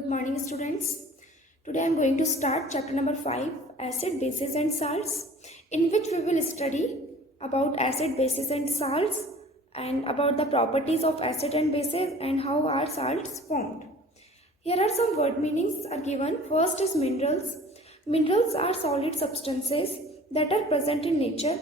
Good morning, students. Today I am going to start chapter number 5, Acid, Bases and Salts, in which we will study about acid, bases and salts and about the properties of acid and bases and how are salts formed. Here are some word meanings are given. First is minerals. Minerals are solid substances that are present in nature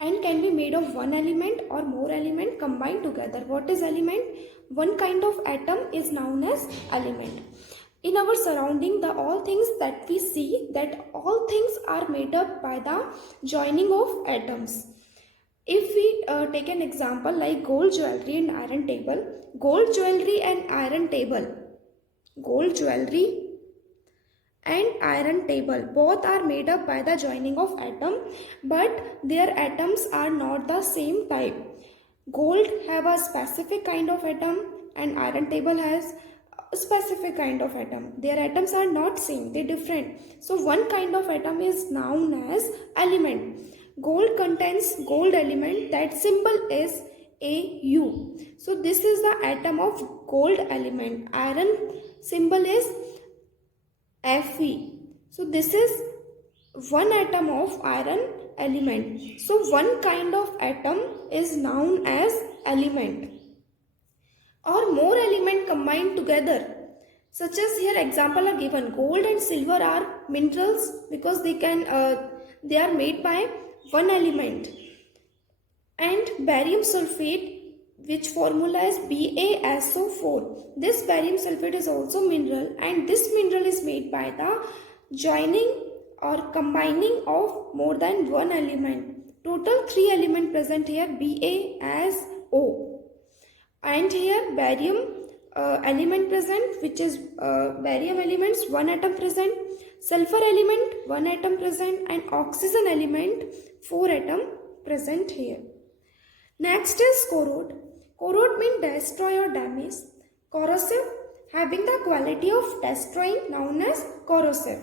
and can be made of one element or more element combined together. What is element? One kind of atom is known as element. In our surrounding, the all things that we see, that all things are made up by the joining of atoms. If we take an example like gold jewelry and iron table, gold jewelry and iron table, gold jewelry and iron table both are made up by the joining of atom, but their atoms are not the same type. Gold have a specific kind of atom and iron table has a specific kind of atom. Their atoms are not same, they different. So one kind of atom is known as element. Gold contains gold element, that symbol is Au. So this is the atom of gold element. Iron symbol is Fe. So this is one atom of iron element. So one kind of atom is known as element or more element combined together. Such as here example are given. Gold and silver are minerals because they are made by one element. And barium sulfate, which formula is BaSO4. This barium sulfate is also mineral, and this mineral is made by the joining or combining of more than one element. Total 3 element present here, BaSO. And here barium element present, which is barium elements 1 atom present, sulfur element 1 atom present, and oxygen element 4 atom present here. Next is corrode. Corrode means destroy or damage. Corrosive, having the quality of destroying, known as corrosive.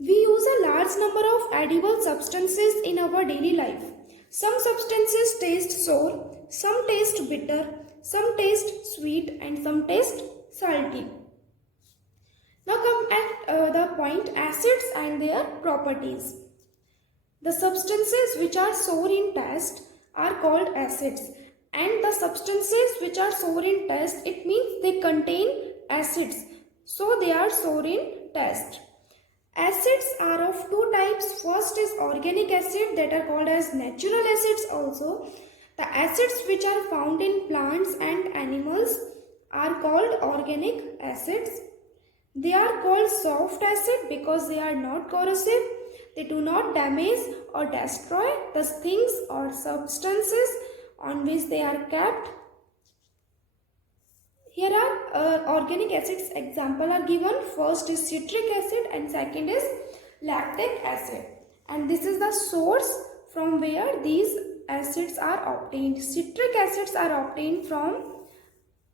We use a large number of edible substances in our daily life. Some substances taste sour, some taste bitter, some taste sweet, and some taste salty. Now come at the point acids and their properties. The substances which are sour in taste are called acids, and the substances which are sour in taste, it means they contain acids, so they are sour in taste. Acids are of two types. First is organic acid, that are called as natural acids also. The acids which are found in plants and animals are called organic acids. They are called soft acid because they are not corrosive. They do not damage or destroy the things or substances on which they are kept. Here are organic acids example are given. First is citric acid and second is lactic acid. And this is the source from where these acids are obtained. Citric acids are obtained from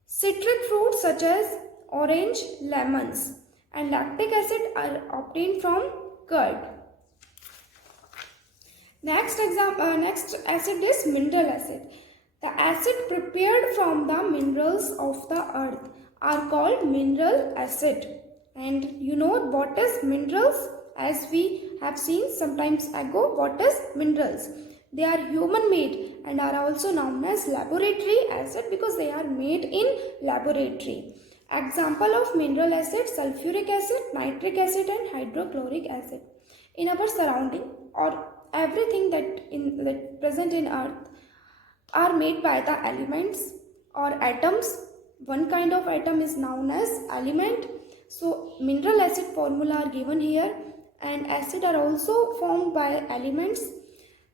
citric fruits such as orange, lemons, and lactic acid are obtained from curd. Next acid is mineral acid. The acid prepared from the minerals of the earth are called mineral acid. And you know what is minerals? As we have seen sometimes ago, what is minerals? They are human made and are also known as laboratory acid because they are made in laboratory. Example of mineral acid: sulfuric acid, nitric acid, and hydrochloric acid. In our surrounding or everything that present in earth are made by the elements or atoms. One kind of atom is known as element. So mineral acid formula are given here, and acid are also formed by elements.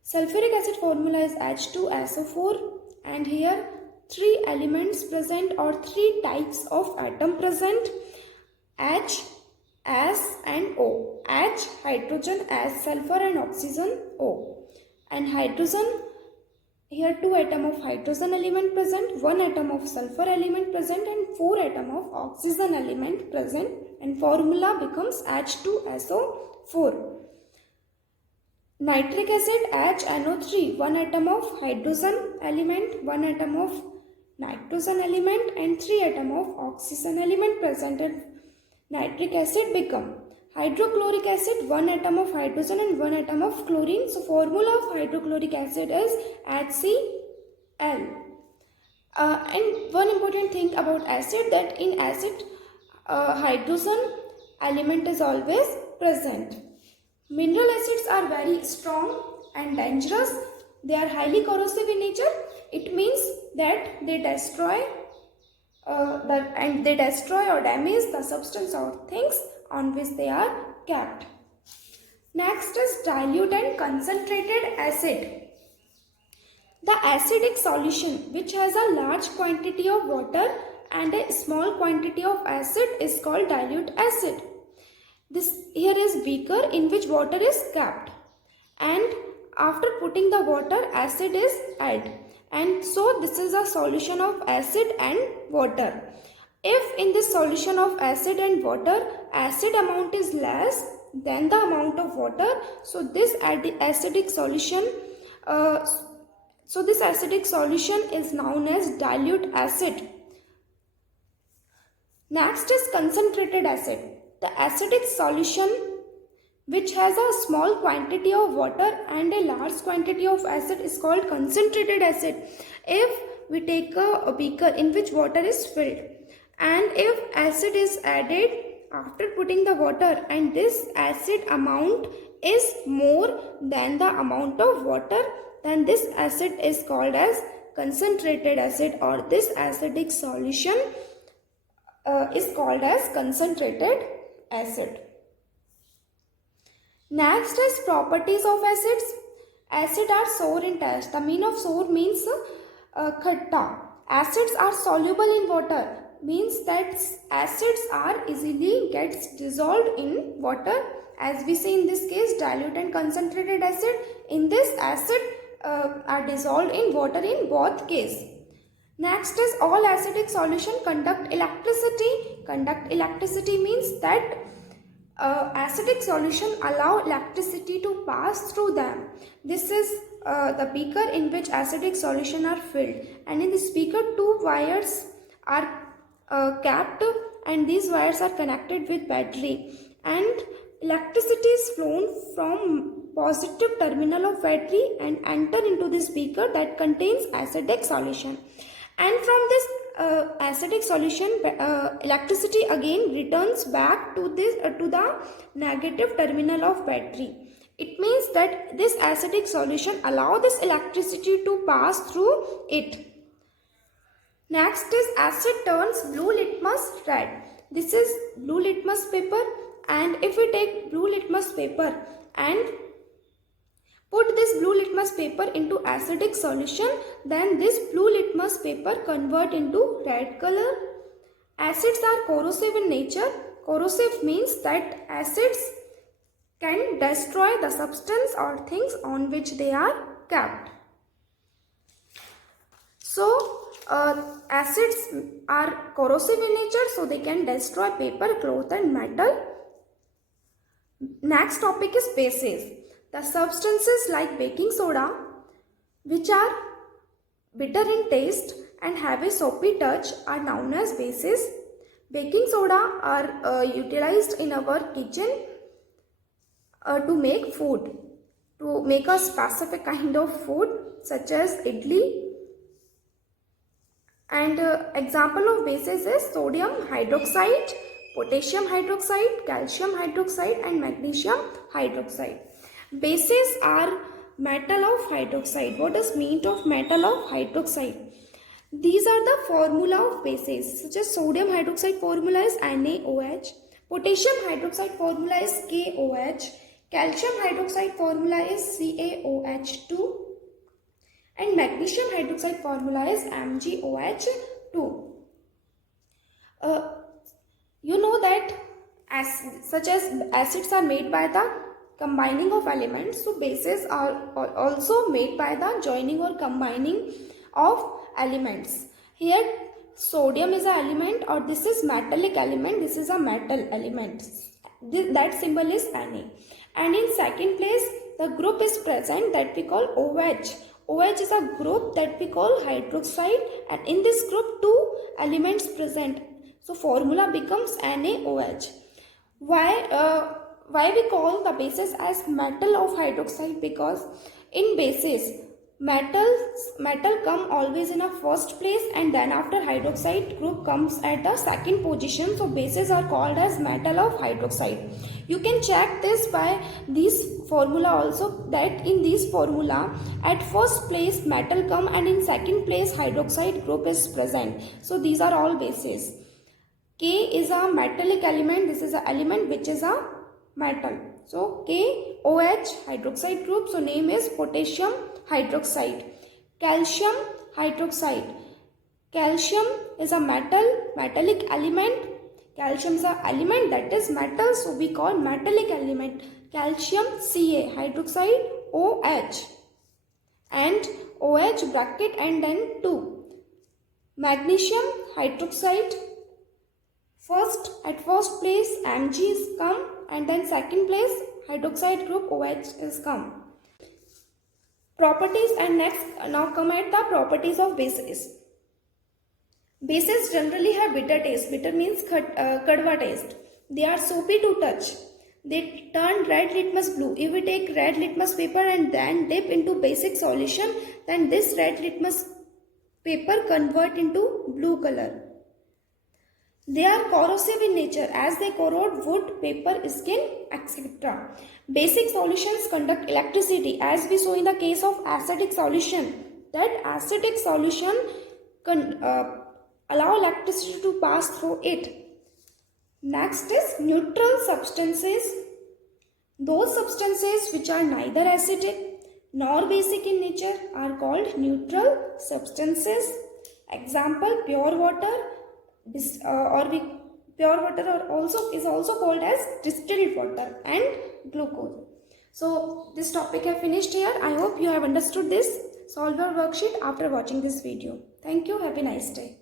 Sulfuric acid formula is H2SO4, and here 3 elements present or 3 types of atom present: H, S and O. H, hydrogen, S, sulfur, and oxygen, O. And hydrogen, here 2 atom of hydrogen element present, 1 atom of sulfur element present, and 4 atom of oxygen element present, and formula becomes H2SO4. Nitric acid HNO3, 1 atom of hydrogen element, 1 atom of nitrogen element and 3 atom of oxygen element present in nitric acid become hydrochloric acid, 1 atom of hydrogen and 1 atom of chlorine. So formula of hydrochloric acid is HCl. And one important thing about acid, that in acid hydrogen element is always present. Mineral acids are very strong and dangerous. They are highly corrosive in nature. It means that they destroy or damage the substance or things on which they are kept. Next is dilute and concentrated acid. The acidic solution which has a large quantity of water and a small quantity of acid is called dilute acid. Here is beaker in which water is kept, and after putting the water, acid is added, and so this is a solution of acid and water. If in this solution of acid and water, acid amount is less than the amount of water, so this acidic solution is known as dilute acid. Next is concentrated acid. The acidic solution which has a small quantity of water and a large quantity of acid is called concentrated acid. If we take a beaker in which water is filled, and if acid is added after putting the water, and this acid amount is more than the amount of water, then this acid is called as concentrated acid, or this acidic solution is called as concentrated acid. Next is properties of acids. Acids are sour in taste. The meaning of sour means khatta. Acids are soluble in water, means that acids are easily gets dissolved in water. As we see in this case, dilute and concentrated acid, in this acid are dissolved in water in both cases. Next is all acidic solution conduct electricity. Conduct electricity means that acidic solution allow electricity to pass through them. This is the beaker in which acidic solution are filled, and in this beaker 2 wires are kept, and these wires are connected with battery, and electricity is flown from positive terminal of battery and enter into this beaker that contains acidic solution, and from this acidic solution electricity again returns back to the negative terminal of battery. It means that this acidic solution allow this electricity to pass through it. Next is acid turns blue litmus red. This is blue litmus paper, and if we take blue litmus paper and put this blue litmus paper into acidic solution, then this blue litmus paper convert into red color. Acids are corrosive in nature. Corrosive means that acids can destroy the substance or things on which they are kept. So acids are corrosive in nature, so they can destroy paper, cloth and metal. Next topic is bases. The substances like baking soda, which are bitter in taste and have a soapy touch, are known as bases. Baking soda are utilized in our kitchen to make food, to make a specific kind of food such as idli. And example of bases is sodium hydroxide, potassium hydroxide, calcium hydroxide and magnesium hydroxide. Bases are metal of hydroxide. What is mean of metal of hydroxide? These are the formula of bases, such as sodium hydroxide formula is NaOH, potassium hydroxide formula is KOH, calcium hydroxide formula is CaOH2 and magnesium hydroxide formula is MgOH2. You know that such as acids are made by the combining of elements, so bases are also made by the joining or combining of elements. Here sodium is an element, or this is metallic element, this is a metal element. That symbol is Na. And in second place the group is present that we call OH. OH is a group that we call hydroxide, and in this group two elements present. So formula becomes NaOH. Why we call the bases as metal of hydroxide? Because in bases metal come always in a first place, and then after hydroxide group comes at the second position. So bases are called as metal of hydroxide. You can check this by this formula also, that in this formula at first place metal come and in second place hydroxide group is present. So these are all bases. K is a metallic element. This is an element which is a metal. So KOH hydroxide group. So name is potassium hydroxide. Calcium hydroxide. Calcium is a metallic element. Calcium is an element that is metal, so we call metallic element. Calcium Ca hydroxide OH, and OH bracket and then 2. Magnesium hydroxide. At first place Mg is come, and then second place hydroxide group OH is come. Properties, and next now come at the properties of bases. Bases generally have bitter taste. Bitter means kadwa taste. They are soapy to touch. They turn red litmus blue. If we take red litmus paper and then dip into basic solution, then this red litmus paper convert into blue color. They are corrosive in nature as they corrode wood, paper, skin, etc. Basic solutions conduct electricity, as we saw in the case of acidic solution. That acidic solution allow electricity to pass through it. Next is neutral substances. Those substances which are neither acidic nor basic in nature are called neutral substances. Example, pure water. Pure water is also called as distilled water, and glucose. So this topic I finished here. I hope you have understood this. Solve your worksheet after watching this video. Thank you. Have a nice day.